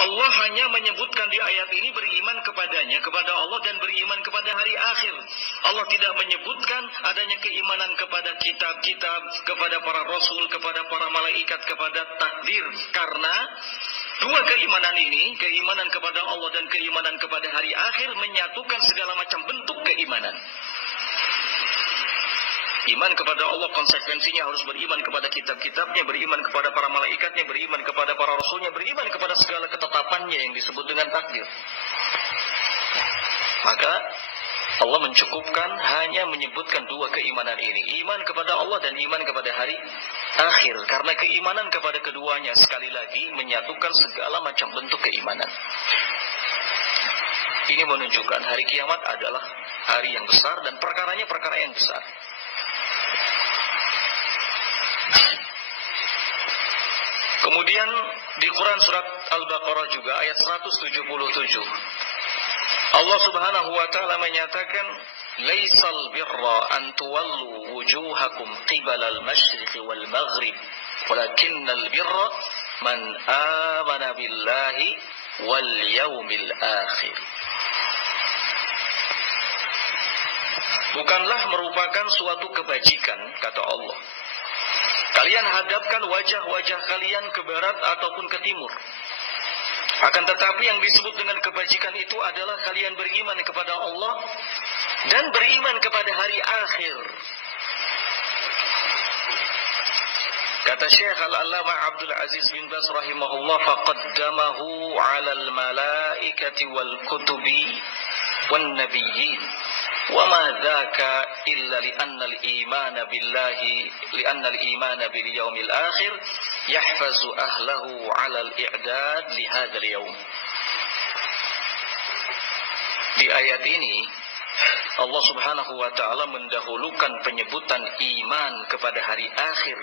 Allah hanya menyebutkan di ayat ini beriman kepadanya, kepada Allah, dan beriman kepada hari akhir. Allah tidak menyebutkan adanya keimanan kepada kitab-kitab, kepada para rasul, kepada para malaikat, kepada takdir. Karena dua keimanan ini, keimanan kepada Allah dan keimanan kepada hari akhir, menyatukan segala macam bentuk keimanan. Iman kepada Allah konsekuensinya harus beriman kepada kitab-kitabnya, beriman kepada para malaikatnya, beriman kepada para rasulnya, beriman kepada segala ketetapannya yang disebut dengan takdir. Maka Allah mencukupkan hanya menyebutkan dua keimanan ini, iman kepada Allah dan iman kepada hari akhir. Karena keimanan kepada keduanya sekali lagi menyatukan segala macam bentuk keimanan. Ini menunjukkan hari kiamat adalah hari yang besar dan perkaranya perkara yang besar. Kemudian di Quran surat Al-Baqarah juga ayat 177 Allah Subhanahu wa taala menyatakan laisal birra an tuwallu wujuhakum qibala al-masyriq wal maghrib walakinnal birra man amana billahi wal yaumil akhir. Bukanlah merupakan suatu kebajikan, kata Allah, kalian hadapkan wajah-wajah kalian ke barat ataupun ke timur. Akan tetapi yang disebut dengan kebajikan itu adalah kalian beriman kepada Allah dan beriman kepada hari akhir. Kata Syekh Al-Allamah Abdul Aziz bin Baz rahimahullah, faqaddamahu 'ala al-malaikati wal kutubi wan nabiyyin. وما ذاك إلا لأن الإيمان بالله لأن الإيمان باليوم الآخر يحفز أهله على الإعداد لهذا اليوم. Di ayat ini Allah Subhanahu wa taala mendahulukan penyebutan iman kepada hari akhir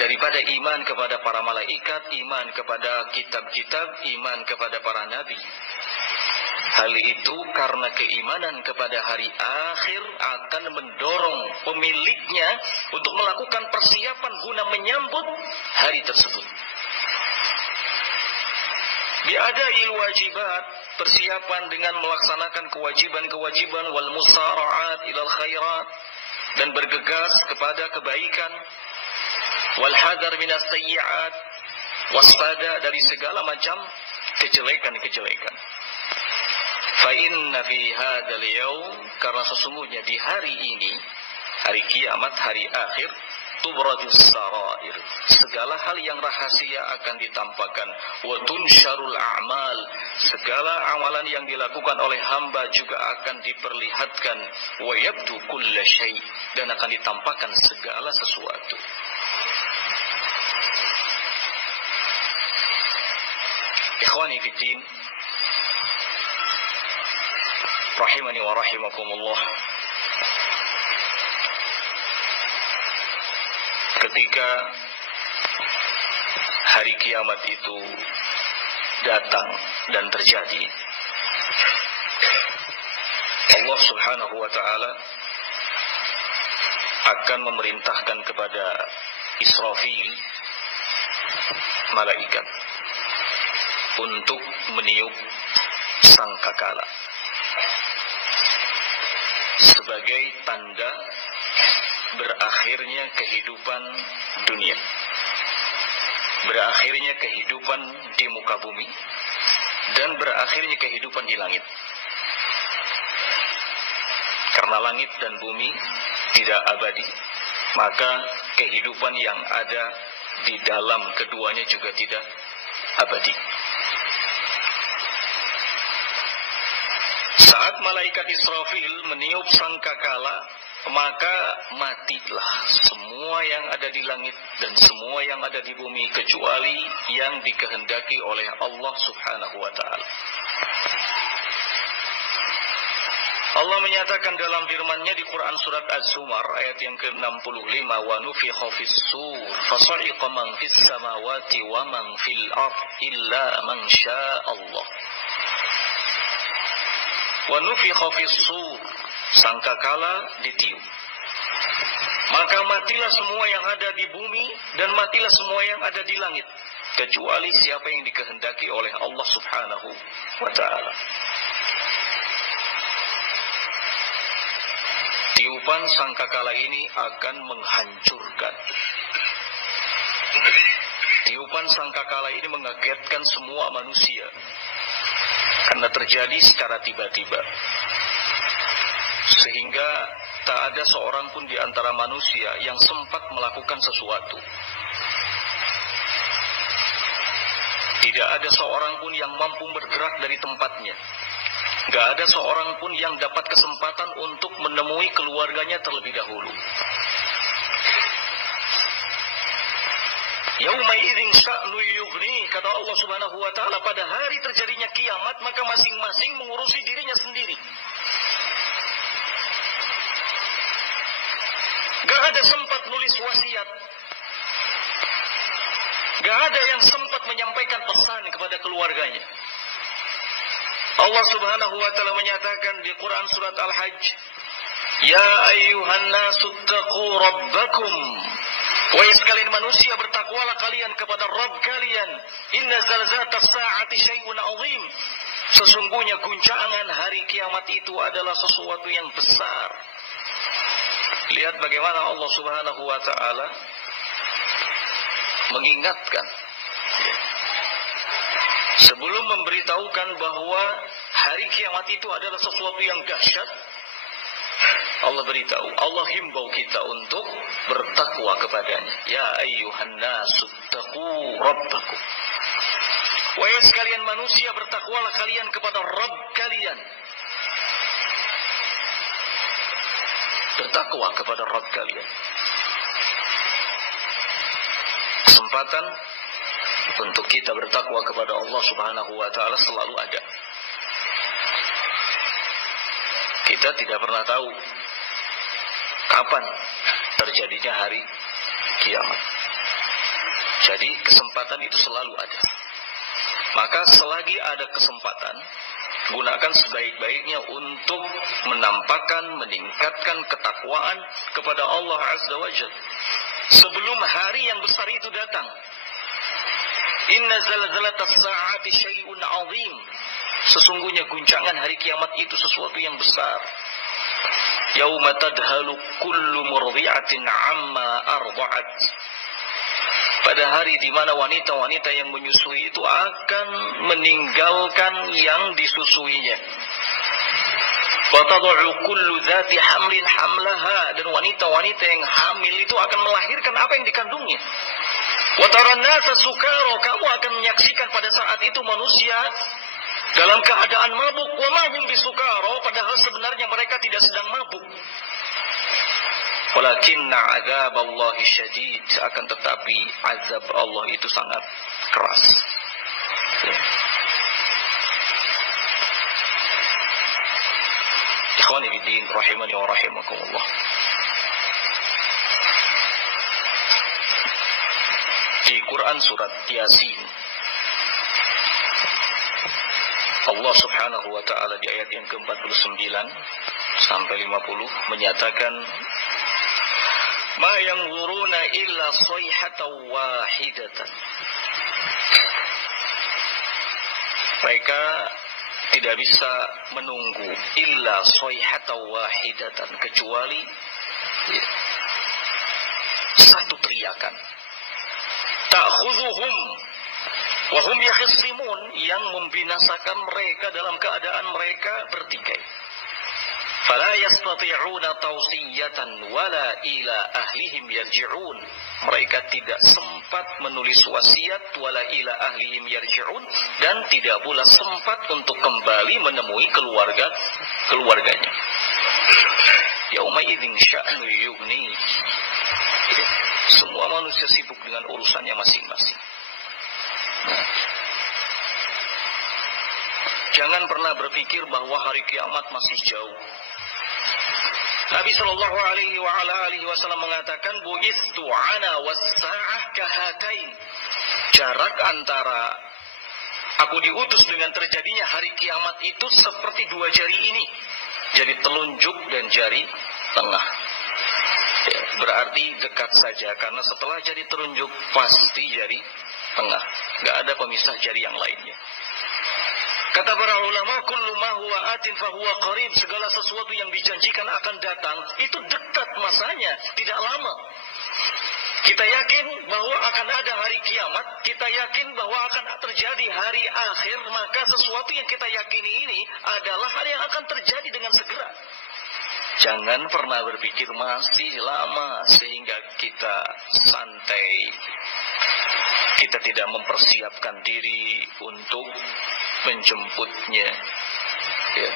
daripada iman kepada para malaikat, iman kepada kitab-kitab, iman kepada para nabi. Hal itu karena keimanan kepada hari akhir akan mendorong pemiliknya untuk melakukan persiapan guna menyambut hari tersebut. Biada'il wajibat, persiapan dengan melaksanakan kewajiban-kewajiban, wal musara'at ilal khairat, dan bergegas kepada kebaikan, wal hadar minas sayyi'at, waspada dari segala macam kejelekan-kejelekan. Fa inna fi hadzal yaum, karena sesungguhnya di hari ini, hari kiamat, hari akhir, tubradus sarair, segala hal yang rahasia akan ditampakkan, wa tunsyarul a'mal, segala amalan yang dilakukan oleh hamba juga akan diperlihatkan, wa yabdu kulla syai', dan akan ditampakkan segala sesuatu. Ikhwani fiddin, rahimani wa rahimakumullah. Ketika hari kiamat itu datang dan terjadi, Allah Subhanahu wa taala akan memerintahkan kepada Israfil, malaikat, untuk meniup sangkakala sebagai tanda berakhirnya kehidupan dunia, berakhirnya kehidupan di muka bumi, dan berakhirnya kehidupan di langit. Karena langit dan bumi tidak abadi, maka kehidupan yang ada di dalam keduanya juga tidak abadi. Saat malaikat Israfil meniup sangkakala, maka matilah semua yang ada di langit dan semua yang ada di bumi kecuali yang dikehendaki oleh Allah Subhanahu wa taala. Allah menyatakan dalam firman-Nya di Quran surat Az-Zumar ayat yang ke-65, wa nufikha fis sur fasa'iqa man fis samawati wa man fil ard illa man syaa Allah. Wa nufikha fis sur, sangkakala ditiup, maka matilah semua yang ada di bumi dan matilah semua yang ada di langit kecuali siapa yang dikehendaki oleh Allah Subhanahu wa ta'ala. Tiupan sangkakala ini akan menghancurkan. Tiupan sangkakala ini mengagetkan semua manusia karena terjadi secara tiba-tiba, sehingga tak ada seorang pun di antara manusia yang sempat melakukan sesuatu. Tidak ada seorang pun yang mampu bergerak dari tempatnya. Gak ada seorang pun yang dapat kesempatan untuk menemui keluarganya terlebih dahulu. Yauma idzin sya'nu yughni, kata Allah Subhanahu wa ta'ala, pada hari terjadinya kiamat maka masing-masing mengurusi dirinya sendiri. Gak ada sempat nulis wasiat. Gak ada yang sempat menyampaikan pesan kepada keluarganya. Allah Subhanahu wa ta'ala menyatakan di Quran surat Al-Hajj, Ya ayyuhan nasu ttaqu rabbakum, wahai sekalian manusia, bertakwalah kalian kepada Rabb kalian. Inna zalzatas sa'ati syai'un 'azim, sesungguhnya guncangan hari kiamat itu adalah sesuatu yang besar. Lihat bagaimana Allah Subhanahu wa ta'ala mengingatkan sebelum memberitahukan bahwa hari kiamat itu adalah sesuatu yang dahsyat. Allah beritahu, Allah himbau kita untuk bertakwa kepadanya. Ya ayyuhan nasu ttaqu rabbakum, wahai sekalian manusia, bertakwalah kalian kepada Rabb kalian. Bertakwa kepada Rabb kalian. Kesempatan untuk kita bertakwa kepada Allah Subhanahu wa ta'ala selalu ada. Kita tidak pernah tahu kapan terjadinya hari kiamat. Jadi kesempatan itu selalu ada. Maka selagi ada kesempatan, gunakan sebaik-baiknya untuk menampakkan, meningkatkan ketakwaan kepada Allah Azza wa Jalla sebelum hari yang besar itu datang. Inna zalzalatas sa'ati syai'un 'azim, sesungguhnya guncangan hari kiamat itu sesuatu yang besar. Yauma tadhalu kullu murdi'atin 'amma arda'at, pada hari di mana wanita-wanita yang menyusui itu akan meninggalkan yang disusuinya. Wa tad'u kullu dzati hamlin hamlaha, dan wanita-wanita yang hamil itu akan melahirkan apa yang dikandungnya. Wa taran nasa sukara, kamu akan menyaksikan pada saat itu manusia dalam keadaan mabuk. Wa ma hum bisukara, padahal sebenarnya mereka tidak sedang mabuk. Walakinna azaballahi syadid, akan tetapi azab Allah itu sangat keras. Ikhwani fiddin rahimani wa rahimakumullah. Di Quran surat Yasin, Allah Subhanahu wa ta'ala di ayat yang ke-49 sampai 50 menyatakan, Ma yanzuruna illa sayhatan wahidatan. Mereka tidak bisa menunggu illa sayhatan wahidatan, kecuali satu teriakan. Ta'khudhuhum wa hum yakhsimun, yang membinasakan mereka dalam keadaan mereka bertikai. Fala yastati'una tawsiyatan wala ila ahlihim yarji'un, mereka tidak sempat menulis wasiat, wala ila ahlihim yarji'un, dan tidak pula sempat untuk kembali menemui keluarganya. Yauma idzin sya'nu yughni, semua manusia sibuk dengan urusannya masing-masing. Jangan pernah berpikir bahwa hari kiamat masih jauh. Nabi sallallahu alaihi wa ala alihi wasallam mengatakan, bu'istu ana was-sa'ah kahatain. Jarak antara aku diutus dengan terjadinya hari kiamat itu seperti dua jari ini, jari telunjuk dan jari tengah. Ya, berarti dekat saja, karena setelah jari telunjuk pasti jari tengah, nggak ada pemisah jari yang lainnya. Kata para ulama, kullu ma huwa atin fahuwa qarib, segala sesuatu yang dijanjikan akan datang itu dekat masanya, tidak lama. Kita yakin bahwa akan ada hari kiamat, kita yakin bahwa akan terjadi hari akhir, maka sesuatu yang kita yakini ini adalah hal yang akan terjadi dengan segera. Jangan pernah berpikir masih lama sehingga kita santai. Kita tidak mempersiapkan diri untuk menjemputnya. Ya.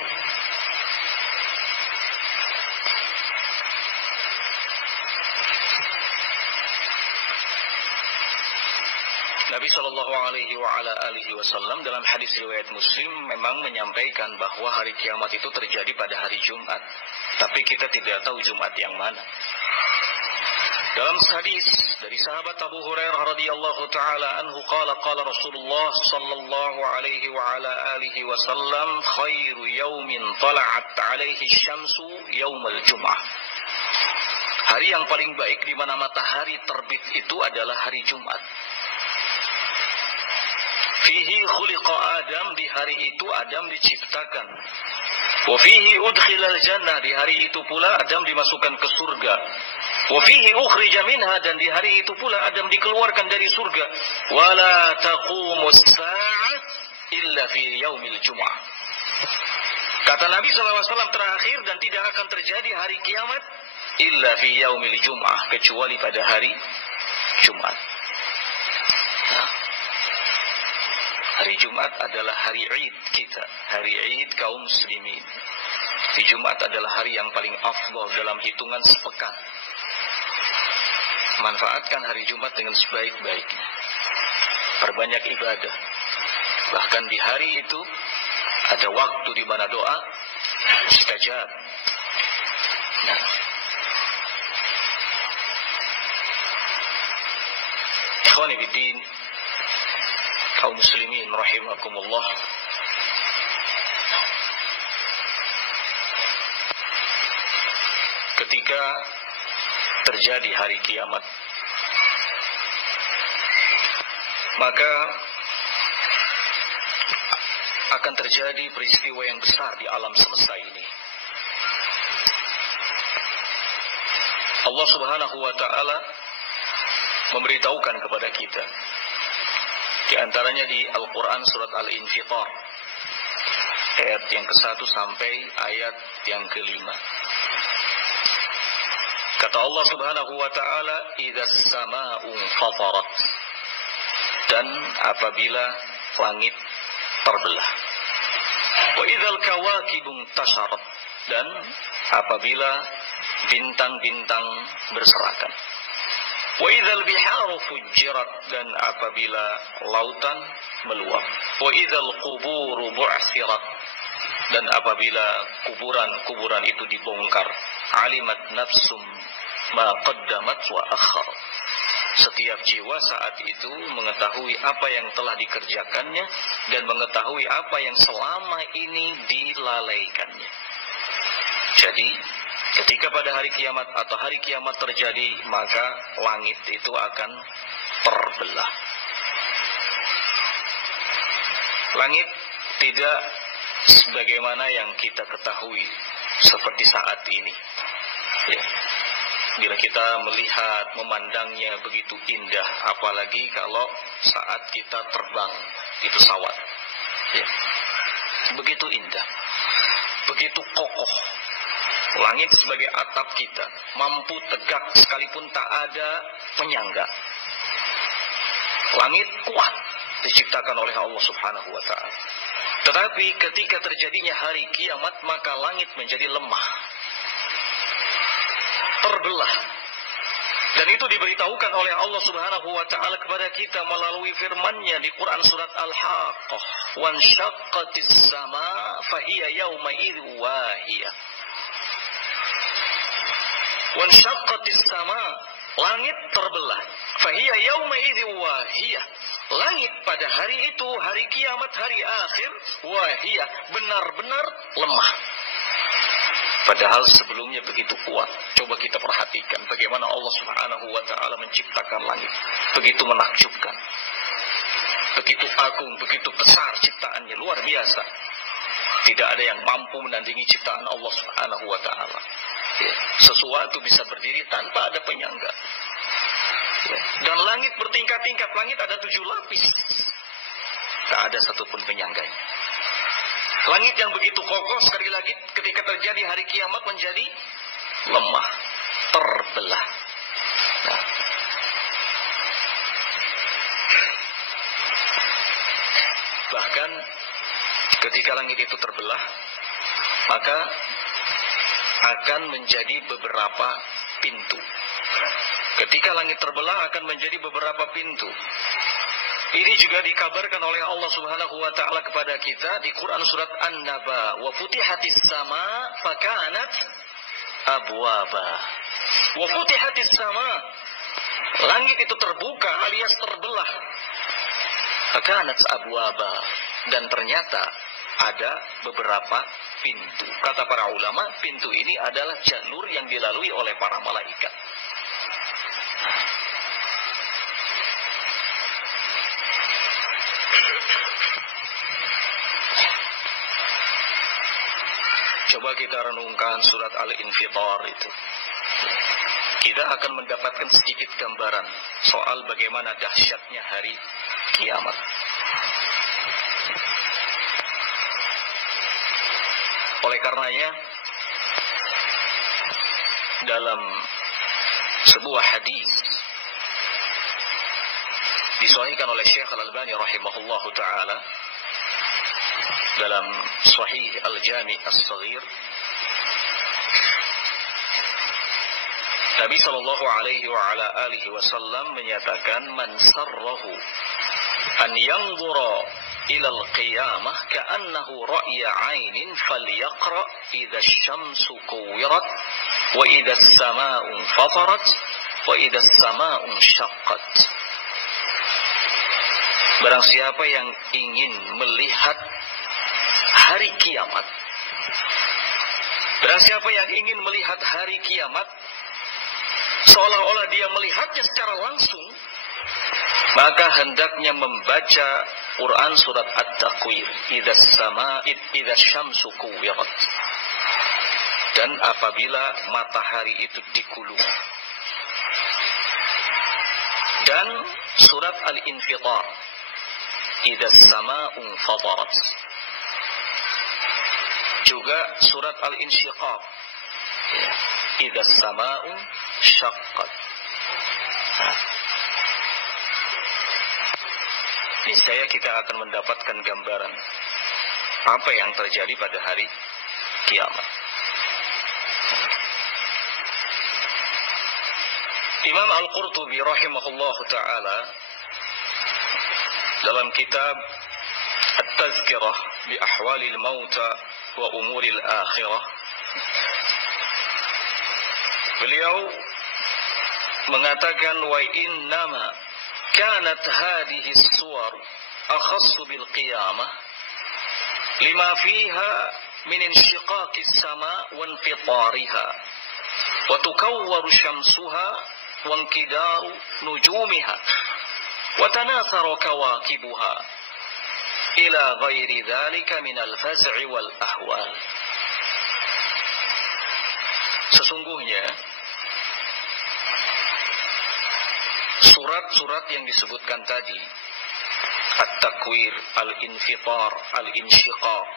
Nabi Shallallahu Alaihi Wasallam dalam hadis riwayat Muslim memang menyampaikan bahwa hari kiamat itu terjadi pada hari Jumat, tapi kita tidak tahu Jumat yang mana. Dalam hadis dari sahabat Abu Hurairah radhiyallahu taala anhu qala Rasulullah sallallahu alaihi wasallam khairu yaumin tala'at alaihi syamsu yaumul jum'ah. Hari yang paling baik di mana matahari terbit itu adalah hari Jumat. Fihi khuliqa Adam, di hari itu Adam diciptakan. Wa fihi udkhilal jannah, di hari itu pula Adam dimasukkan ke surga. Wa fihi ukhrija minha, dan di hari itu pula Adam dikeluarkan dari surga. Wala taqumus sa'ah illa fi yaumil jum'ah. Kata Nabi SAW terakhir, dan tidak akan terjadi hari kiamat illa fi yaumil jum'ah, kecuali pada hari Jumat. Hari Jumat adalah hari Id kita, hari Id kaum muslimin. Di Jumat adalah hari yang paling afdal dalam hitungan sepekan. Manfaatkan hari Jumat dengan sebaik-baiknya. Perbanyak ibadah. Bahkan di hari itu ada waktu di mana doa mustajab. Nah, ikhwani biddin, kaum muslimin rahimakumullah. Ketika terjadi hari kiamat, maka akan terjadi peristiwa yang besar di alam semesta ini. Allah Subhanahu wa taala memberitahukan kepada kita, di antaranya di Al-Quran surat Al-Infitar ayat yang ke-1 sampai ayat yang ke-5. Kata Allah Subhanahu wa taala, "Idzas samaa'u fatarat," dan apabila langit terbelah. "Wa idzal kawakibu intasharat," dan apabila bintang-bintang berserakan. Wa idzal biharu fujjirat, dan apabila lautan meluap. Wa idzal quburu bu'thirat, dan apabila kuburan-kuburan itu dibongkar. Alimat nafsum ma qaddamat wa akhar. Setiap jiwa saat itu mengetahui apa yang telah dikerjakannya dan mengetahui apa yang selama ini dilalaikannya. Jadi ketika pada hari kiamat atau hari kiamat terjadi, maka langit itu akan terbelah. Langit tidak sebagaimana yang kita ketahui seperti saat ini. Ya. Bila kita melihat, memandangnya begitu indah, apalagi kalau saat kita terbang di pesawat. Ya. Begitu indah, begitu kokoh. Langit sebagai atap kita, mampu tegak sekalipun tak ada penyangga. Langit kuat diciptakan oleh Allah Subhanahu wa taala. Tetapi ketika terjadinya hari kiamat, maka langit menjadi lemah, terbelah. Dan itu diberitahukan oleh Allah Subhanahu wa taala kepada kita melalui firman-Nya di Quran surat Al-Haqqah, "Wanshaqqatis sama' fahiya yauma idz wahiyah." Wanshaqqatis sama', langit terbelah. Fahiya yauma idz wahiyah. Langit pada hari itu, hari kiamat, hari akhir, wahiyah, benar-benar lemah. Padahal sebelumnya begitu kuat. Coba kita perhatikan bagaimana Allah Subhanahu wa taala menciptakan langit. Begitu menakjubkan. begitu agung, begitu besar ciptaannya, luar biasa. Tidak ada yang mampu menandingi ciptaan Allah Subhanahu wa Ta'ala. Ya, sesuatu bisa berdiri tanpa ada penyangga. Ya, dan langit bertingkat-tingkat, langit ada 7 lapis. Tak ada satupun penyangganya. Langit yang begitu kokoh, sekali lagi ketika terjadi hari kiamat menjadi lemah, terbelah. Nah, bahkan ketika langit itu terbelah, maka akan menjadi beberapa pintu. Ketika langit terbelah akan menjadi beberapa pintu. Ini juga dikabarkan oleh Allah Subhanahu wa Ta'ala kepada kita di Quran surat An-Naba, wa futihatis sama fakanat abwaba. Wa futihatis sama, langit itu terbuka alias terbelah, fakanat abwaba, dan ternyata ada beberapa pintu. Kata para ulama, pintu ini adalah jalur yang dilalui oleh para malaikat. Coba kita renungkan surat Al-Infitar itu. Kita akan mendapatkan sedikit gambaran soal bagaimana dahsyatnya hari kiamat. Oleh karenanya, dalam sebuah hadis disahihkan oleh Syekh Al-Albani rahimahullahu ta'ala dalam Sahih Al-Jami' As-Saghir, Nabi sallallahu alaihi wa ala alihi wasallam menyatakan, man sarrahu an yanzura ila al-qiyamah ka'annahu ra'ya 'ainin falyaqra idza asy-syamsu kuwirat wa idza as-samaa'u fatarat wa idza as-samaa'u syaqqat. Barang siapa yang ingin melihat hari kiamat, barang siapa yang ingin melihat hari kiamat seolah-olah dia melihatnya secara langsung, maka hendaknya membaca Quran surat At-Takwir, idza syamsu kuwirat, dan apabila matahari itu digulung, dan surat Al-Infitar, idza samaa'u fatarat, juga surat Al-Insyiqaq, idza samaa'u syaqqat. Niscaya kita akan mendapatkan gambaran apa yang terjadi pada hari kiamat. Imam Al-Qurtubi rahimahullahu ta'ala dalam kitab At-Tazkirah bi Ahwalil Mauta wa Umuril Akhirah, beliau mengatakan, wa innama kanat hadhihi as-suwar akhassu bil qiyamah lima fiha min inshiqaqis sama' wa infitariha wa tukawwaru shamsuha wa inqidaru nujumiha wa tanatharu kawakibuha ila ghairi dhalika min al-faz'i wal ahwal. Sesungguhnya surat-surat yang disebutkan tadi, At-Takwir, Al-Infitar, Al-Insyiqaq,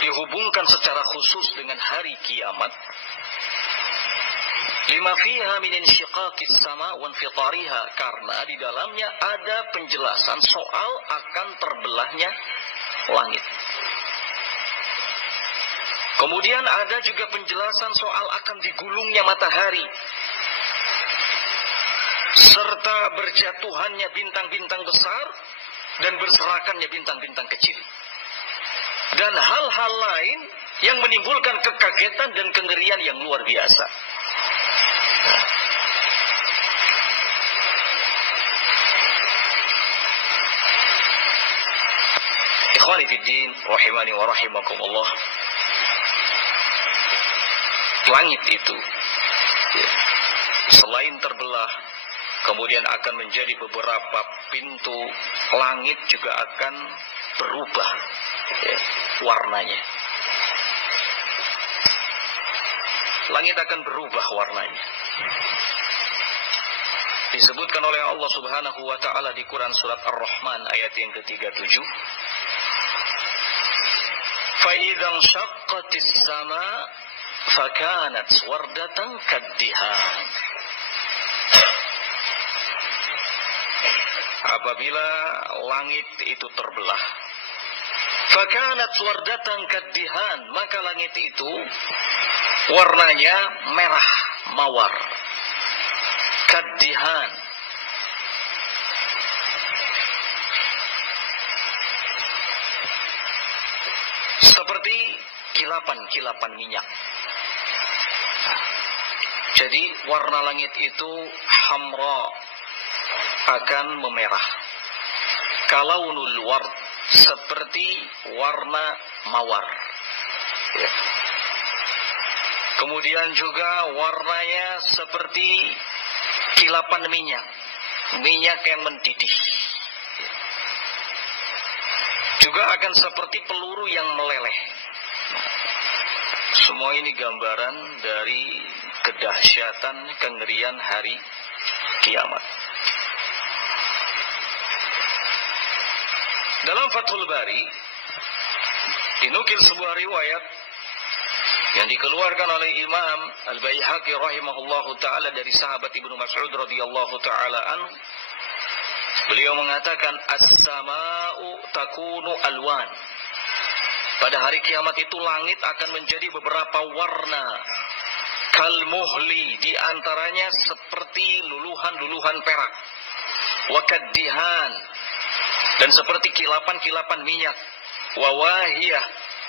dihubungkan secara khusus dengan hari kiamat. Lima fiha min insyiqaqis sama wa infitariha, karena di dalamnya ada penjelasan soal akan terbelahnya langit. Kemudian ada juga penjelasan soal akan digulungnya matahari, serta berjatuhannya bintang-bintang besar dan berserakannya bintang-bintang kecil, dan hal-hal lain yang menimbulkan kekagetan dan kengerian yang luar biasa. Ikhwani fid din, rahimani wa rahimakumullah. Langit itu, selain terbelah, Kemudian akan menjadi beberapa pintu, langit juga akan berubah ya, warnanya. Langit akan berubah warnanya. Disebutkan oleh Allah Subhanahu wa taala di Quran surat Ar-Rahman ayat yang ke-37. Fa idzan syaqqatis sama fakanat wardatan kaddihan. Apabila langit itu terbelah, fakanat wardatan kaddihan, maka langit itu warnanya merah mawar. Kaddihan. Seperti kilapan-kilapan minyak. Jadi warna langit itu hamra, akan memerah. Kalaunul ward, seperti warna mawar. Ya. Kemudian juga warnanya seperti kilapan minyak, minyak yang mendidih. Juga akan seperti peluru yang meleleh. Semua ini gambaran dari kedahsyatan, kengerian hari kiamat. Dalam Fathul Bari dinukil sebuah riwayat yang dikeluarkan oleh Imam Al-Baihaqi rahimahullahu ta'ala dari sahabat Ibnu Mas'ud radhiyallahu ta'ala anhu. Beliau mengatakan, as-sama'u takunu alwan. Pada hari kiamat itu langit akan menjadi beberapa warna. Kalmuhli, di antaranya seperti luluhan-luluhan perak. Wakaddihan, dan seperti kilapan-kilapan minyak. Wawahiyah,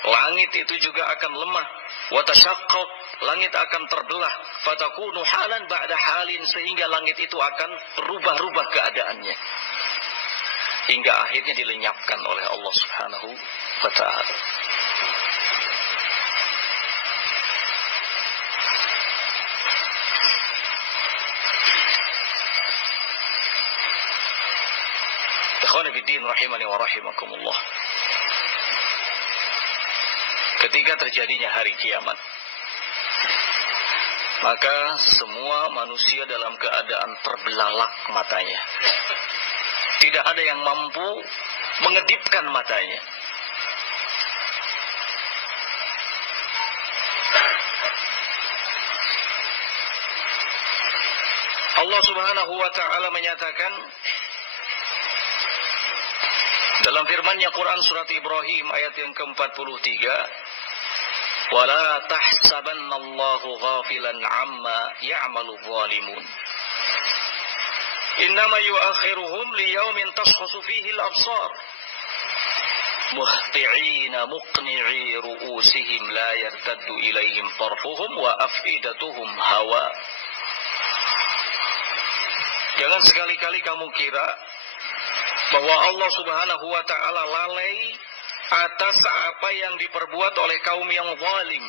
langit itu juga akan lemah. Watasyaqqaq, langit akan terbelah. Fatakunu halan ba'da halin, sehingga langit itu akan berubah-ubah keadaannya. Hingga akhirnya dilenyapkan oleh Allah Subhanahu wa ta'ala. Ikhwani fiddin rahimani wa rahimakumullah. Ketika terjadinya hari kiamat, maka semua manusia dalam keadaan terbelalak matanya. Tidak ada yang mampu mengedipkan matanya. Allah Subhanahu wa ta'ala menyatakan dalam firman-Nya Quran surat Ibrahim ayat yang ke-43, "Wala tahsabanallahu ghafilan 'amma ya'malu dhalimun. Innama yu'akhiruhum liyaumin tashkhasu fihi al-absar. Muhti'ina muqni'i ru'usihim la yartaddu ilaihim tarfuhum wa af'idatuhum hawa." Jangan sekali-kali kamu kira bahwa Allah Subhanahu wa ta'ala lalai atas apa yang diperbuat oleh kaum yang zalim.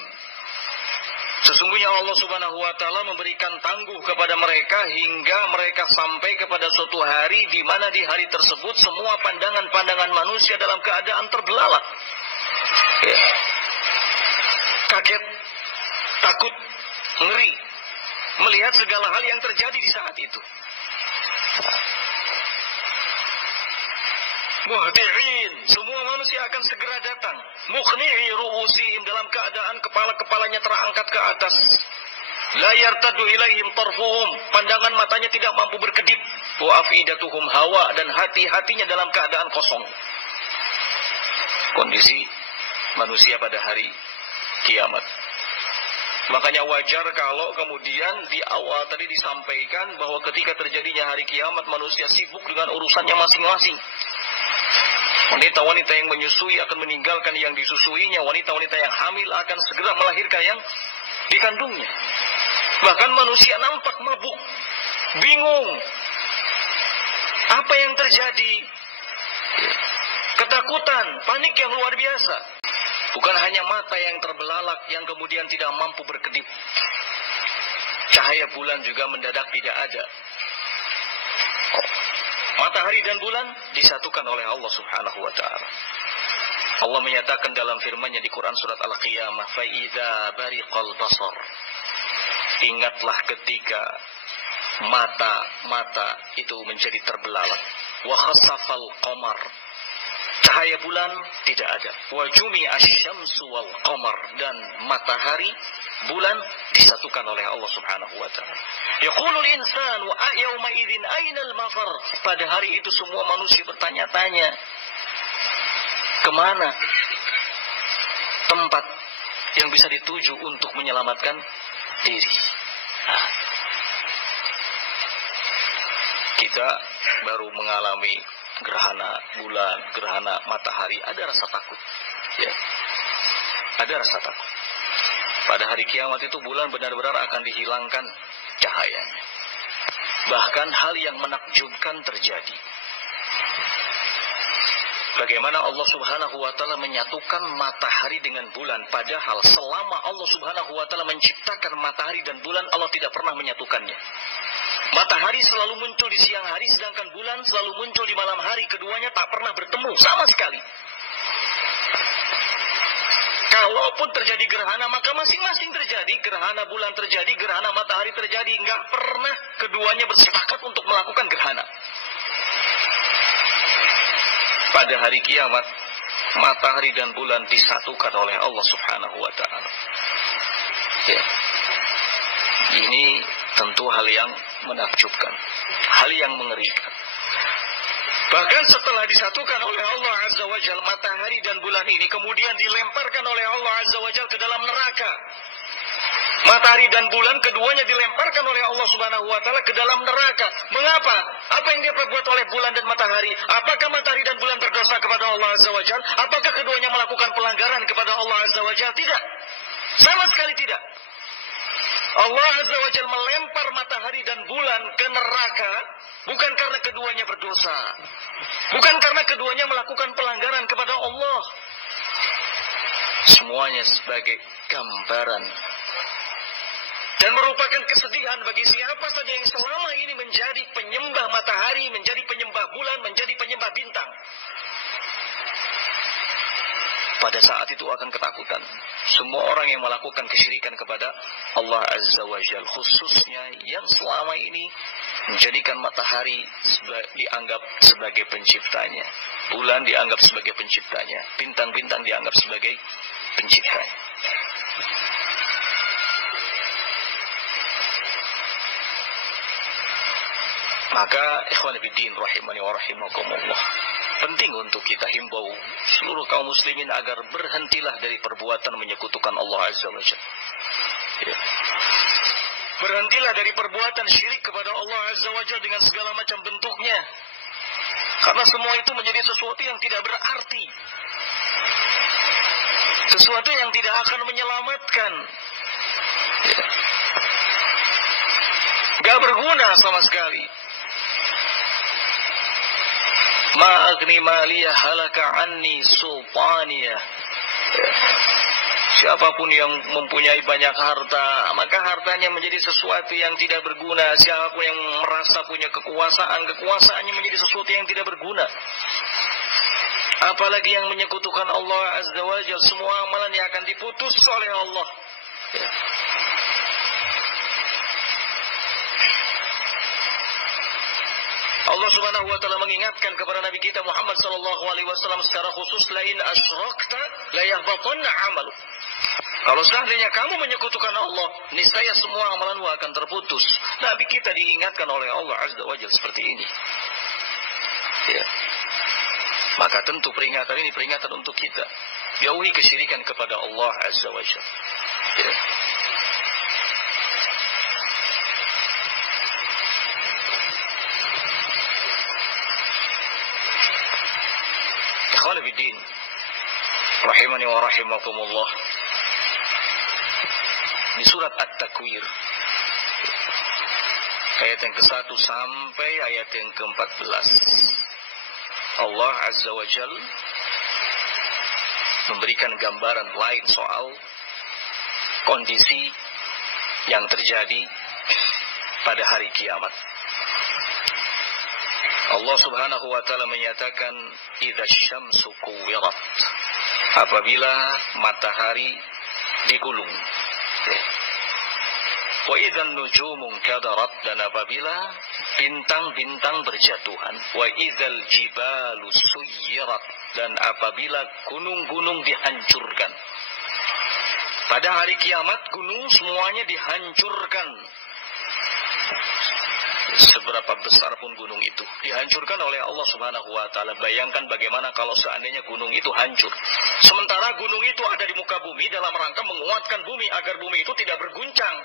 Sesungguhnya Allah Subhanahu wa ta'ala memberikan tangguh kepada mereka hingga mereka sampai kepada suatu hari di mana di hari tersebut semua pandangan-pandangan manusia dalam keadaan terbelalak. Ya. Kaget, takut, ngeri melihat segala hal yang terjadi di saat itu. Muhdi'in, semua manusia akan segera datang. Muqni'i ru'usihim, dalam keadaan kepala-kepalanya terangkat ke atas. La yartadu ilaihim tarfuhum, pandangan matanya tidak mampu berkedip. Wa afidatuhum hawa, dan hati-hatinya dalam keadaan kosong. Kondisi manusia pada hari kiamat. Makanya wajar kalau kemudian di awal tadi disampaikan bahwa ketika terjadinya hari kiamat manusia sibuk dengan urusannya masing-masing. Wanita-wanita yang menyusui akan meninggalkan yang disusuinya. Wanita-wanita yang hamil akan segera melahirkan yang dikandungnya. Bahkan manusia nampak mabuk, bingung. Apa yang terjadi? Ketakutan, panik yang luar biasa. Bukan hanya mata yang terbelalak yang kemudian tidak mampu berkedip. Cahaya bulan juga mendadak tidak ada. Matahari dan bulan disatukan oleh Allah Subhanahu wa taala. Allah menyatakan dalam firman-Nya di Quran surat Al-Qiyamah, "Fa idza bariqal basar." Ingatlah ketika mata itu menjadi terbelalak. Wa khasafal qamar. Cahaya bulan tidak ada. Wa jumi'a asy-syamsu wal qamar, dan matahari, bulan disatukan oleh Allah Subhanahu wa taala. Yaqulul insanu yawma idzin ainal mafar. Pada hari itu semua manusia bertanya-tanya, kemana tempat yang bisa dituju untuk menyelamatkan diri. Kita baru mengalami gerhana bulan, gerhana matahari, ada rasa takut. Ya. Ada rasa takut. Pada hari kiamat itu bulan benar-benar akan dihilangkan cahayanya. Bahkan hal yang menakjubkan terjadi. Bagaimana Allah Subhanahu wa taala menyatukan matahari dengan bulan, padahal selama Allah Subhanahu wa taala menciptakan matahari dan bulan, Allah tidak pernah menyatukannya. Matahari selalu muncul di siang hari, sedangkan bulan selalu muncul di malam hari. Keduanya tak pernah bertemu sama sekali. Kalaupun terjadi gerhana, maka masing-masing terjadi. Gerhana bulan terjadi, gerhana matahari terjadi. Enggak pernah keduanya bersepakat untuk melakukan gerhana. Pada hari kiamat, matahari dan bulan disatukan oleh Allah Subhanahu wa taala. Ya. Ini tentu hal yang menakjubkan, hal yang mengerikan. Bahkan setelah disatukan oleh Allah Azza wa Jalla, matahari dan bulan ini kemudian dilemparkan oleh Allah Azza wa Jalla ke dalam neraka. Matahari dan bulan keduanya dilemparkan oleh Allah Subhanahu wa taala ke dalam neraka. Mengapa? Apa yang dia perbuat oleh bulan dan matahari? Apakah matahari dan bulan berdosa kepada Allah Azza wa Jalla? Apakah keduanya melakukan pelanggaran kepada Allah Azza wa Jalla? Tidak. Sama sekali tidak. Allah Azza wa Jalla melempar matahari dan bulan ke neraka bukan karena keduanya berdosa, bukan karena keduanya melakukan pelanggaran kepada Allah. Semuanya sebagai gambaran dan merupakan kesedihan bagi siapa saja yang selama ini menjadi penyembah matahari, menjadi penyembah bulan, menjadi penyembah bintang. Pada saat itu akan ketakutan. Semua orang yang melakukan kesyirikan kepada Allah Azza wa Jalla, khususnya yang selama ini menjadikan matahari dianggap sebagai penciptanya, bulan dianggap sebagai penciptanya, bintang-bintang dianggap sebagai penciptanya. Maka ikhwan fillah rahimani wa rahimakumullah, penting untuk kita himbau seluruh kaum muslimin agar berhentilah dari perbuatan menyekutukan Allah Azza wa Jalla. Ya. Berhentilah dari perbuatan syirik kepada Allah Azza wa Jalla dengan segala macam bentuknya. Karena semua itu menjadi sesuatu yang tidak berarti. Sesuatu yang tidak akan menyelamatkan. Ya. Gak berguna sama sekali. Ma agni maliyah halaka anni sultaniyah. Siapapun yang mempunyai banyak harta, maka hartanya menjadi sesuatu yang tidak berguna. Siapapun yang merasa punya kekuasaan, kekuasaannya menjadi sesuatu yang tidak berguna. Apalagi yang menyekutukan Allah Azza wa Jalla, semua amalan yang akan diputus oleh Allah. Ya. Allah Subhanahu wa taala mengingatkan kepada Nabi kita Muhammad sallallahu alaihi wasallam secara khusus, la in asyrakta la yahbatanna 'amaluk. Kalau seandainya kamu menyekutukan Allah, niscaya semua amalanmu akan terputus. Nabi kita diingatkan oleh Allah Azza wa Jalla seperti ini. Ya. Maka tentu peringatan ini peringatan untuk kita. Jauhi kesyirikan kepada Allah Azza wa Jalla. Ya. Ikhwan fillah rahimani wa rahimakumullah, di surat At-Takwir ayat yang ke-1 sampai ayat yang ke-14, Allah Azza wa Jalla memberikan gambaran lain soal kondisi yang terjadi pada hari kiamat. Allah Subhanahu wa taala menyatakan idza syamsu kuwirat, apabila matahari digulung. Wa idzan nujumu kadarat, dan apabila bintang-bintang berjatuhan. Wa idzal jibalu suyirat, dan apabila gunung-gunung dihancurkan. Pada hari kiamat gunung semuanya dihancurkan. Seberapa besar pun gunung itu dihancurkan oleh Allah Subhanahu wa taala. Bayangkan bagaimana kalau seandainya gunung itu hancur. Sementara gunung itu ada di muka bumi dalam rangka menguatkan bumi agar bumi itu tidak berguncang.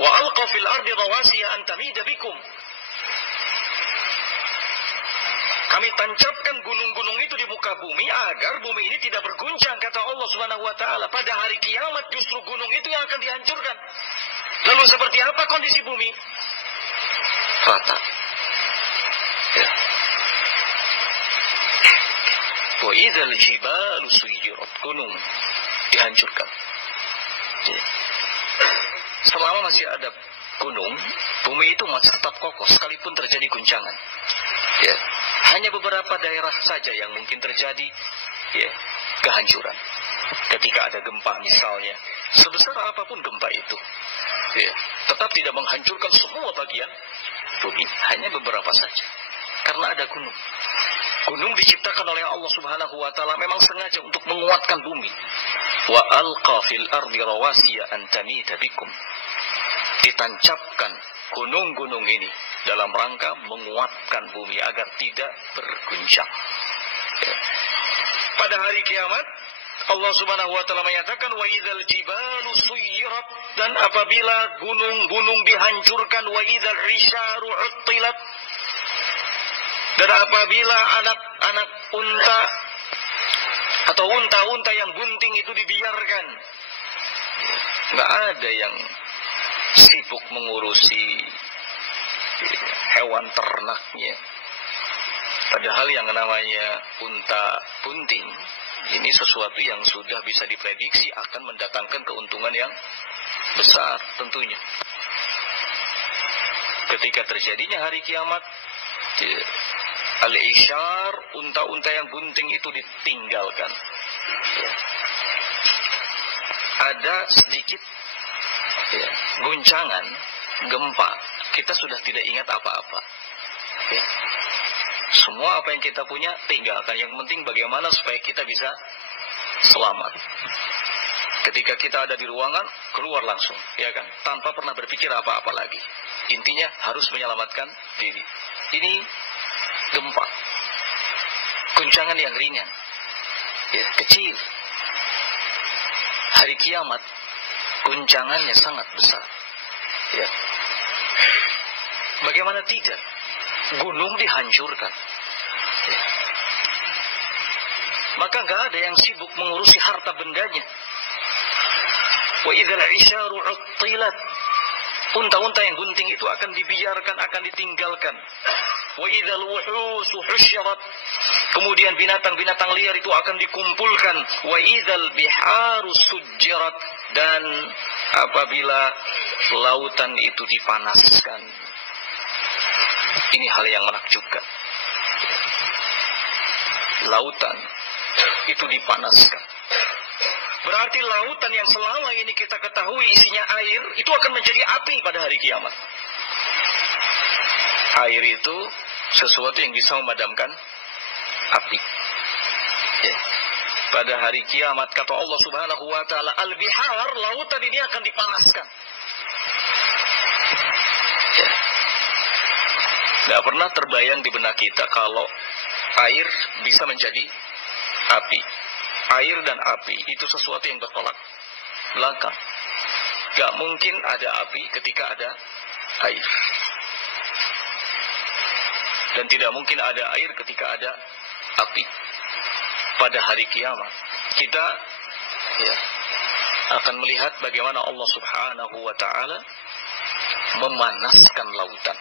Wa alqa fil ardi rawasiya an tamida bikum. Kami tancapkan gunung-gunung itu di muka bumi agar bumi ini tidak berguncang, kata Allah Subhanahu wa taala. Pada hari kiamat justru gunung itu yang akan dihancurkan. Lalu seperti apa kondisi bumi? Rata. Ya. Wa idzal jibalu suyirat, gunung dihancurkan. Ya. Selama masih ada gunung, bumi itu masih tetap kokoh sekalipun terjadi guncangan. Ya. Hanya beberapa daerah saja yang mungkin terjadi ya kehancuran. Ketika ada gempa misalnya, sebesar apapun gempa itu, ya, tetap tidak menghancurkan semua bagian bumi, hanya beberapa saja. Karena ada gunung. Gunung diciptakan oleh Allah Subhanahu wa taala memang sengaja untuk menguatkan bumi. Wa alqa fil ardi rawasiya an tamida bikum. Ditancapkan gunung-gunung ini dalam rangka menguatkan bumi agar tidak berguncang. Ya. Pada hari kiamat Allah Subhanahu wa taala menyatakan wa idzal jibalu suyirat, dan apabila gunung-gunung dihancurkan, wa idzal isyaru uttilat, dan apabila anak-anak unta atau unta-unta yang bunting itu dibiarkan. Enggak ada yang sibuk mengurusi hewan ternaknya. Padahal yang namanya unta bunting ini sesuatu yang sudah bisa diprediksi akan mendatangkan keuntungan yang besar tentunya. Ketika terjadinya hari kiamat, al-isyar, unta-unta yang bunting itu ditinggalkan. Ada sedikit guncangan, gempa, kita sudah tidak ingat apa-apa. Semua apa yang kita punya tinggalkan. Yang penting bagaimana supaya kita bisa selamat. Ketika kita ada di ruangan, keluar langsung, ya kan? Tanpa pernah berpikir apa-apa lagi. Intinya harus menyelamatkan diri. Ini gempa, guncangan yang ringan, ya, kecil. Hari kiamat, guncangannya sangat besar. Ya. Bagaimana tidak? Gunung dihancurkan. Ya. Maka nggak ada yang sibuk mengurusi harta bendanya. Wa idzal isyaru uttilat, unta-unta yang bunting itu akan dibiarkan, akan ditinggalkan. Wa idzal wuhusu husyirat, kemudian binatang-binatang liar itu akan dikumpulkan. Wa idzal biharu sujjirat, dan apabila lautan itu dipanaskan. Ini hal yang menakjubkan. Lautan itu dipanaskan. Berarti lautan yang selama ini kita ketahui isinya air, itu akan menjadi api pada hari kiamat. Air itu sesuatu yang bisa memadamkan api. Ya. Pada hari kiamat, kata Allah Subhanahu wa taala, al-bihar, lautan ini akan dipanaskan. Ya. Tidak pernah terbayang di benak kita kalau air bisa menjadi api. Air dan api itu sesuatu yang bertolak belakang. Gak mungkin ada api ketika ada air. Dan tidak mungkin ada air ketika ada api. Pada hari kiamat kita akan melihat bagaimana Allah Subhanahu wa ta'ala memanaskan lautan.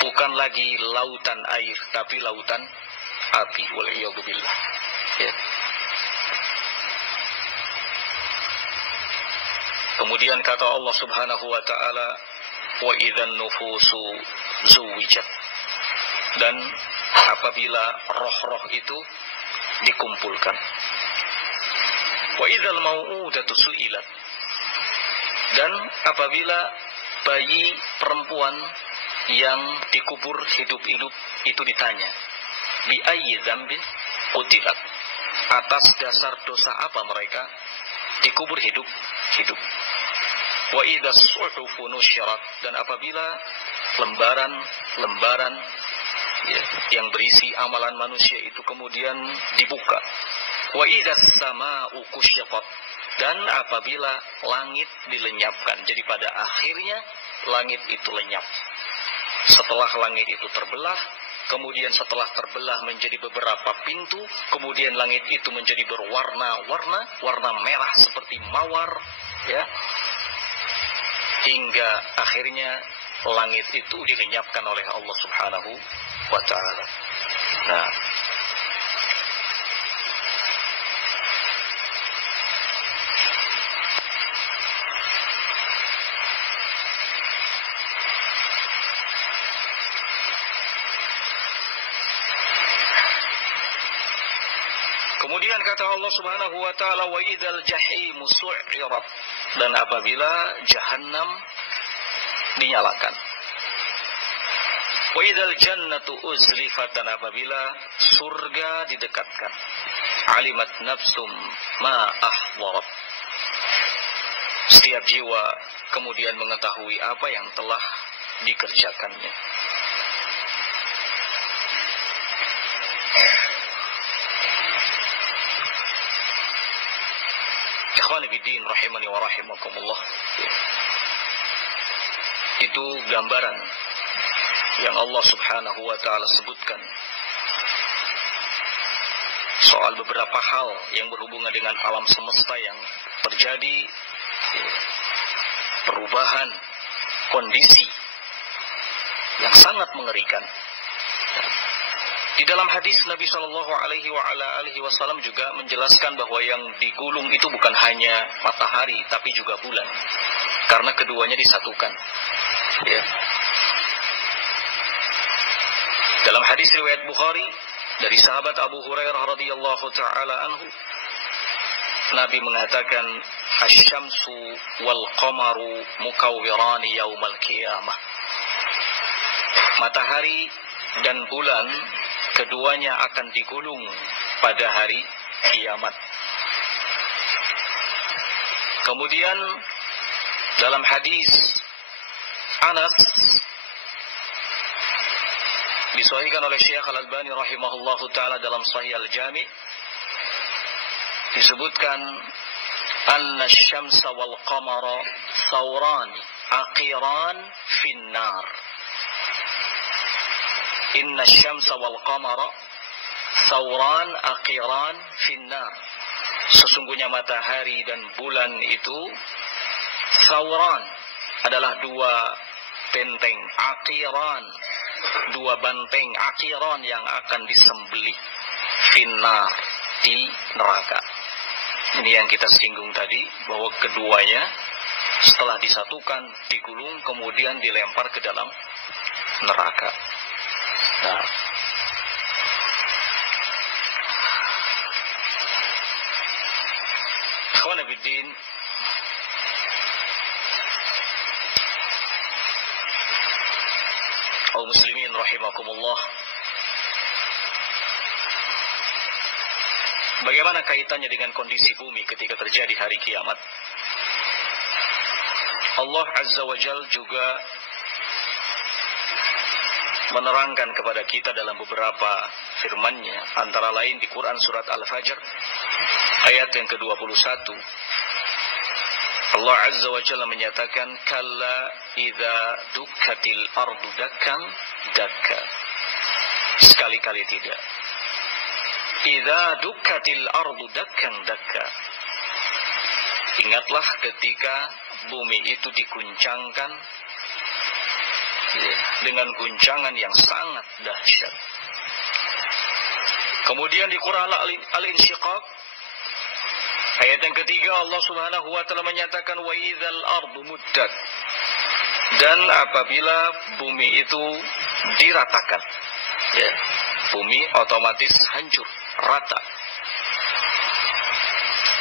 Bukan lagi lautan air, tapi lautan api. Wal'iyadzubillah. Ya. Kemudian kata Allah Subhanahu wa ta'ala, wa idzan nufusu zuwijat, dan apabila roh-roh itu dikumpulkan. Wa idzal mau'udatu su'ilat, dan apabila bayi perempuan yang dikubur hidup-hidup itu ditanya, bi ayyi dzambin qutilat, atas dasar dosa apa mereka dikubur hidup-hidup. Wa idzas suhufu nusyirat, dan apabila lembaran yang berisi amalan manusia itu kemudian dibuka. Wa idzas samaa'u kusyifat, dan apabila langit dilenyapkan. Jadi pada akhirnya langit itu lenyap. Setelah langit itu terbelah, kemudian setelah terbelah menjadi beberapa pintu, kemudian langit itu menjadi berwarna-warna, warna merah seperti mawar, ya, hingga akhirnya langit itu dilenyapkan oleh Allah Subhanahu wa ta'ala. Nah, kemudian kata Allah Subhanahu wa ta'ala, wa idzal jahimu su'irat, dan apabila jahannam dinyalakan. Wa idzal jannatu uzlifat, dan apabila surga didekatkan. Alimat nafsum ma ahwarat, setiap jiwa kemudian mengetahui apa yang telah dikerjakannya. Ikhwani fiddin rahimani wa rahimakumullah. Itu gambaran yang Allah Subhanahu wa ta'ala sebutkan soal beberapa hal yang berhubungan dengan alam semesta yang terjadi, perubahan kondisi yang sangat mengerikan. Di dalam hadis Nabi Shallallahu Alaihi Wasallam juga menjelaskan bahwa yang digulung itu bukan hanya matahari, tapi juga bulan, karena keduanya disatukan. Ya. Dalam hadis riwayat Bukhari dari sahabat Abu Hurairah radhiyallahu taala anhu, Nabi mengatakan, "Asy-syamsu wal qamaru mukawwirani yaumal qiyamah." Matahari dan bulan keduanya akan digulung pada hari kiamat. Kemudian dalam hadis Anas disahihkan oleh Syekh Al-Albani rahimahullahu taala dalam Sahih Al-Jami', disebutkan anna asy-syamsa wal qamara thawran aqiran finnar. Inna asy-syamsa wal qamara thawran aqiran finnar. Sesungguhnya matahari dan bulan itu thawran, adalah dua benteng, aqiran, dua banteng, aqiran, yang akan disembelih finnar, di neraka. Ini yang kita singgung tadi, bahwa keduanya setelah disatukan, digulung, kemudian dilempar ke dalam neraka. Nah, ikhwan fiddin, kaum muslimin rahimakumullah, bagaimana kaitannya dengan kondisi bumi ketika terjadi hari kiamat? Allah Azza wa Jal juga menerangkan kepada kita dalam beberapa firman-Nya, antara lain di Quran surat Al-Fajr ayat yang ke-21. Allah Azza wa Jalla menyatakan, kalla idza dukkatil ardu dakkan dakka. Sekali-kali tidak. Idza dukkatil ardu dakkan dakka. Ingatlah ketika bumi itu diguncangkan dengan guncangan yang sangat dahsyat. Kemudian di Quran Al-Insyiqaq ayat yang ketiga, Allah Subhanahu wa taala menyatakan, wa idzal ardu muddat. Dan apabila bumi itu diratakan. Ya, bumi otomatis hancur, rata.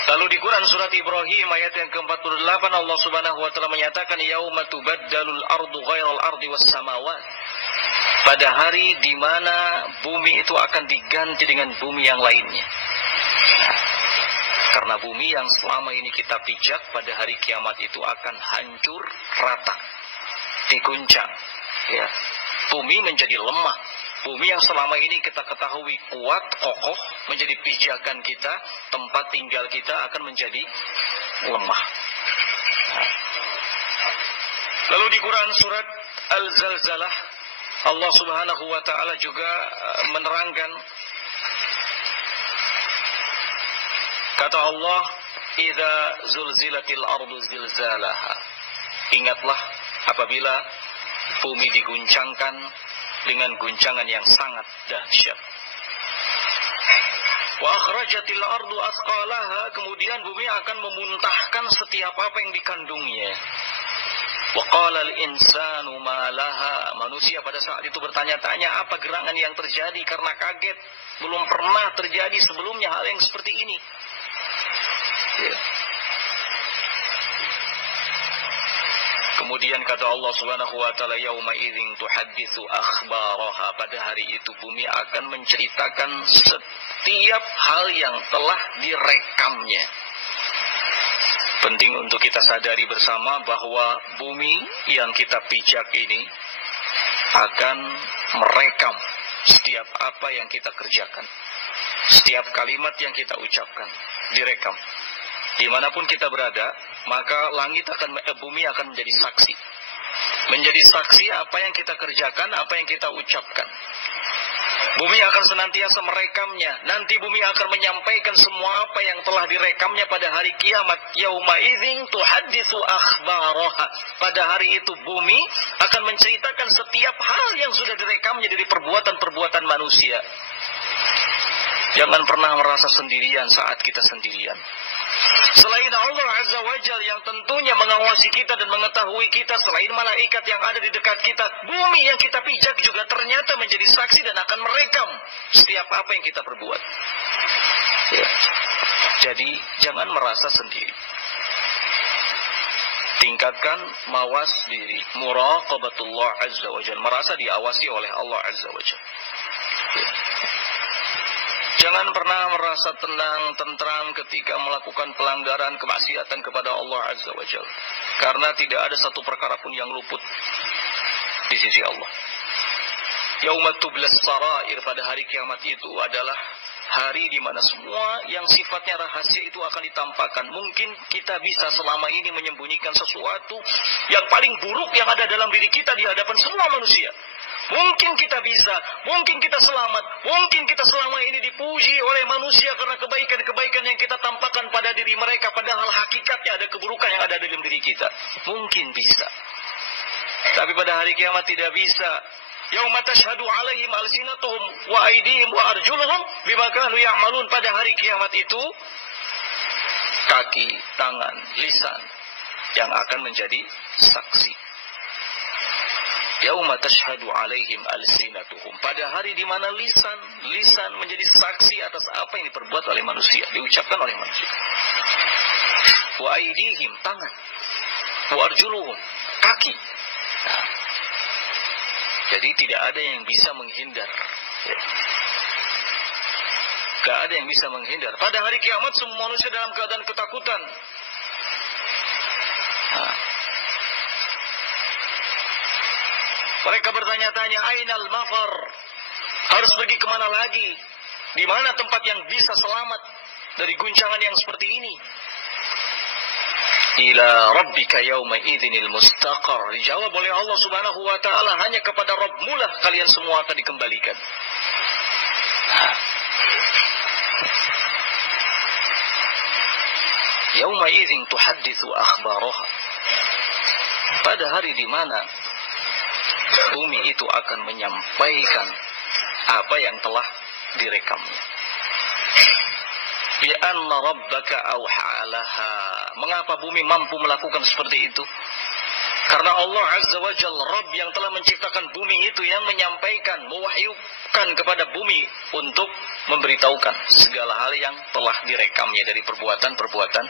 Lalu di Quran surat Ibrahim ayat yang ke-48 Allah Subhanahu wa taala menyatakan yauma tubaddalul ardu ghairal ardi was samawat. Pada hari di mana bumi itu akan diganti dengan bumi yang lainnya. Karena bumi yang selama ini kita pijak pada hari kiamat itu akan hancur rata, diguncang. Ya, bumi menjadi lemah. Bumi yang selama ini kita ketahui kuat, kokoh, menjadi pijakan kita, tempat tinggal kita akan menjadi lemah. Lalu di Quran surat Al-Zalzalah, Allah Subhanahu wa taala juga menerangkan, kata Allah, "Idza zulzilatil ardu zilzalaha." Ingatlah apabila bumi diguncangkan dengan guncangan yang sangat dahsyat. Wa akhrajatil ardu athqalaha, kemudian bumi akan memuntahkan setiap apa yang dikandungnya. Wa qala al-insanu ma laha, manusia pada saat itu bertanya-tanya apa gerangan yang terjadi karena kaget, belum pernah terjadi sebelumnya hal yang seperti ini. Ya. Kemudian kata Allah Subhanahu wa taala, yauma idzin tuhadditsu akhbaraha, pada hari itu bumi akan menceritakan setiap hal yang telah direkamnya. Penting untuk kita sadari bersama bahwa bumi yang kita pijak ini akan merekam setiap apa yang kita kerjakan. Setiap kalimat yang kita ucapkan direkam. Dimanapun kita berada, maka bumi akan menjadi saksi. Menjadi saksi apa yang kita kerjakan, apa yang kita ucapkan. Bumi akan senantiasa merekamnya. Nanti bumi akan menyampaikan semua apa yang telah direkamnya pada hari kiamat. Yauma idzin tuhadditsu akhbaraha. Pada hari itu bumi akan menceritakan setiap hal yang sudah direkamnya dari perbuatan-perbuatan manusia. Jangan pernah merasa sendirian saat kita sendirian. Selain Allah Azza wa Jalla yang tentunya mengawasi kita dan mengetahui kita, selain malaikat yang ada di dekat kita, bumi yang kita pijak juga ternyata menjadi saksi dan akan merekam setiap apa yang kita perbuat. Ya. Jadi jangan merasa sendiri. Tingkatkan mawas diri, muraqabatullah Azza wa Jalla, merasa diawasi oleh Allah Azza wa Jalla. Ya. Jangan pernah merasa tenang, tentram ketika melakukan pelanggaran, kemaksiatan kepada Allah Azza wa Jalla. Karena tidak ada satu perkara pun yang luput di sisi Allah. Yauma tublas sarair, pada hari kiamat itu adalah hari di mana semua yang sifatnya rahasia itu akan ditampakkan. Mungkin kita bisa selama ini menyembunyikan sesuatu yang paling buruk yang ada dalam diri kita di hadapan semua manusia. Mungkin kita bisa, mungkin kita selamat, mungkin kita selama ini dipuji oleh manusia karena kebaikan-kebaikan yang kita tampakkan pada diri mereka, padahal hakikatnya ada keburukan yang ada dalam diri kita. Mungkin bisa. Tapi pada hari kiamat tidak bisa. Yauma tashhadu alaihim alsinatuhum wa aydihim wa arjuluhum bima kanu ya'malun. Pada hari kiamat itu kaki, tangan, lisan yang akan menjadi saksi. Yauma tashhadu alaihim alsinatuhum, pada hari di mana lisan menjadi saksi atas apa yang diperbuat oleh manusia, diucapkan oleh manusia. Wa aydihim, tangan. Wa arjuluhum, kaki. Nah, jadi tidak ada yang bisa menghindar. Tidak ada yang bisa menghindar. Pada hari kiamat semua manusia dalam keadaan ketakutan. Nah, mereka bertanya-tanya, ainal mafar? Harus pergi kemana lagi? Di mana tempat yang bisa selamat dari guncangan yang seperti ini? Ila rabbika yawma idzinil mustaqar. Dijawab oleh Allah Subhanahu wa taala, hanya kepada Rabbmu lah kalian semua akan dikembalikan. Yawma idzin tuhadditsu akhbaraha. Pada hari di mana bumi itu akan menyampaikan apa yang telah direkamnya. Bi anna rabbaka awhalaha. Mengapa bumi mampu melakukan seperti itu? Karena Allah Azza wa Jalla, Rabb yang telah menciptakan bumi itu, yang menyampaikan, mewahyu, kepada bumi untuk memberitahukan segala hal yang telah direkamnya dari perbuatan-perbuatan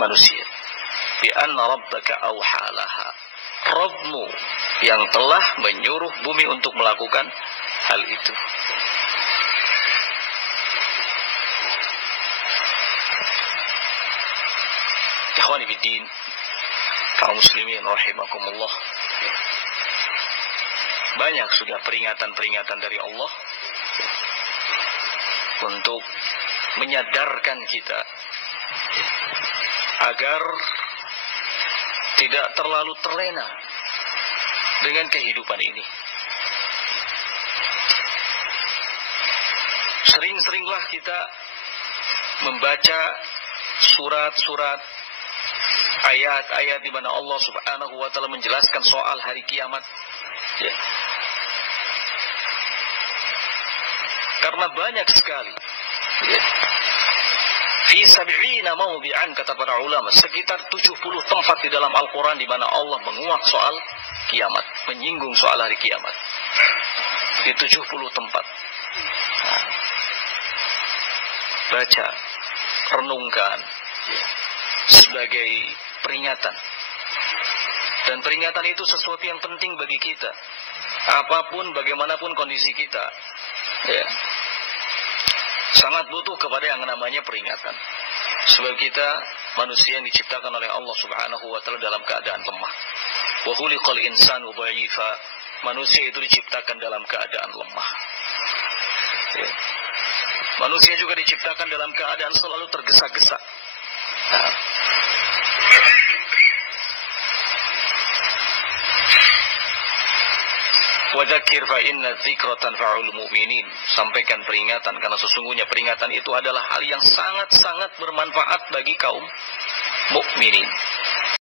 manusia. Bi anna rabbaka awhalaha. Rabbmu yang telah menyuruh bumi untuk melakukan hal itu. Ikhwani fiddin, kaum muslimin rahimakumullah. Banyak sudah peringatan-peringatan dari Allah untuk menyadarkan kita agar tidak terlalu terlena dengan kehidupan ini. Sering-seringlah kita membaca surat-surat, ayat-ayat di mana Allah Subhanahu wa taala menjelaskan soal hari kiamat. Ya. Karena banyak sekali. Ya. Fi sab'ina mawdi'an, kata para ulama, sekitar 70 tempat di dalam Al-Quran di mana Allah menguak soal kiamat, menyinggung soal hari kiamat. Di 70 tempat. Nah, baca, renungkan, ya, sebagai peringatan. Dan peringatan itu sesuatu yang penting bagi kita. Apapun, bagaimanapun kondisi kita, ya, sangat butuh kepada yang namanya peringatan. Sebab kita manusia yang diciptakan oleh Allah Subhanahu wa taala dalam keadaan lemah. Wa khuliqal insanu dha'ifa. Manusia itu diciptakan dalam keadaan lemah. Ya. Manusia juga diciptakan dalam keadaan selalu tergesa-gesa. Nah. Wadzakir fa inna dzikra tanfa'ul mu'minin. Sampaikan peringatan karena sesungguhnya peringatan itu adalah hal yang sangat-sangat bermanfaat bagi kaum mukminin.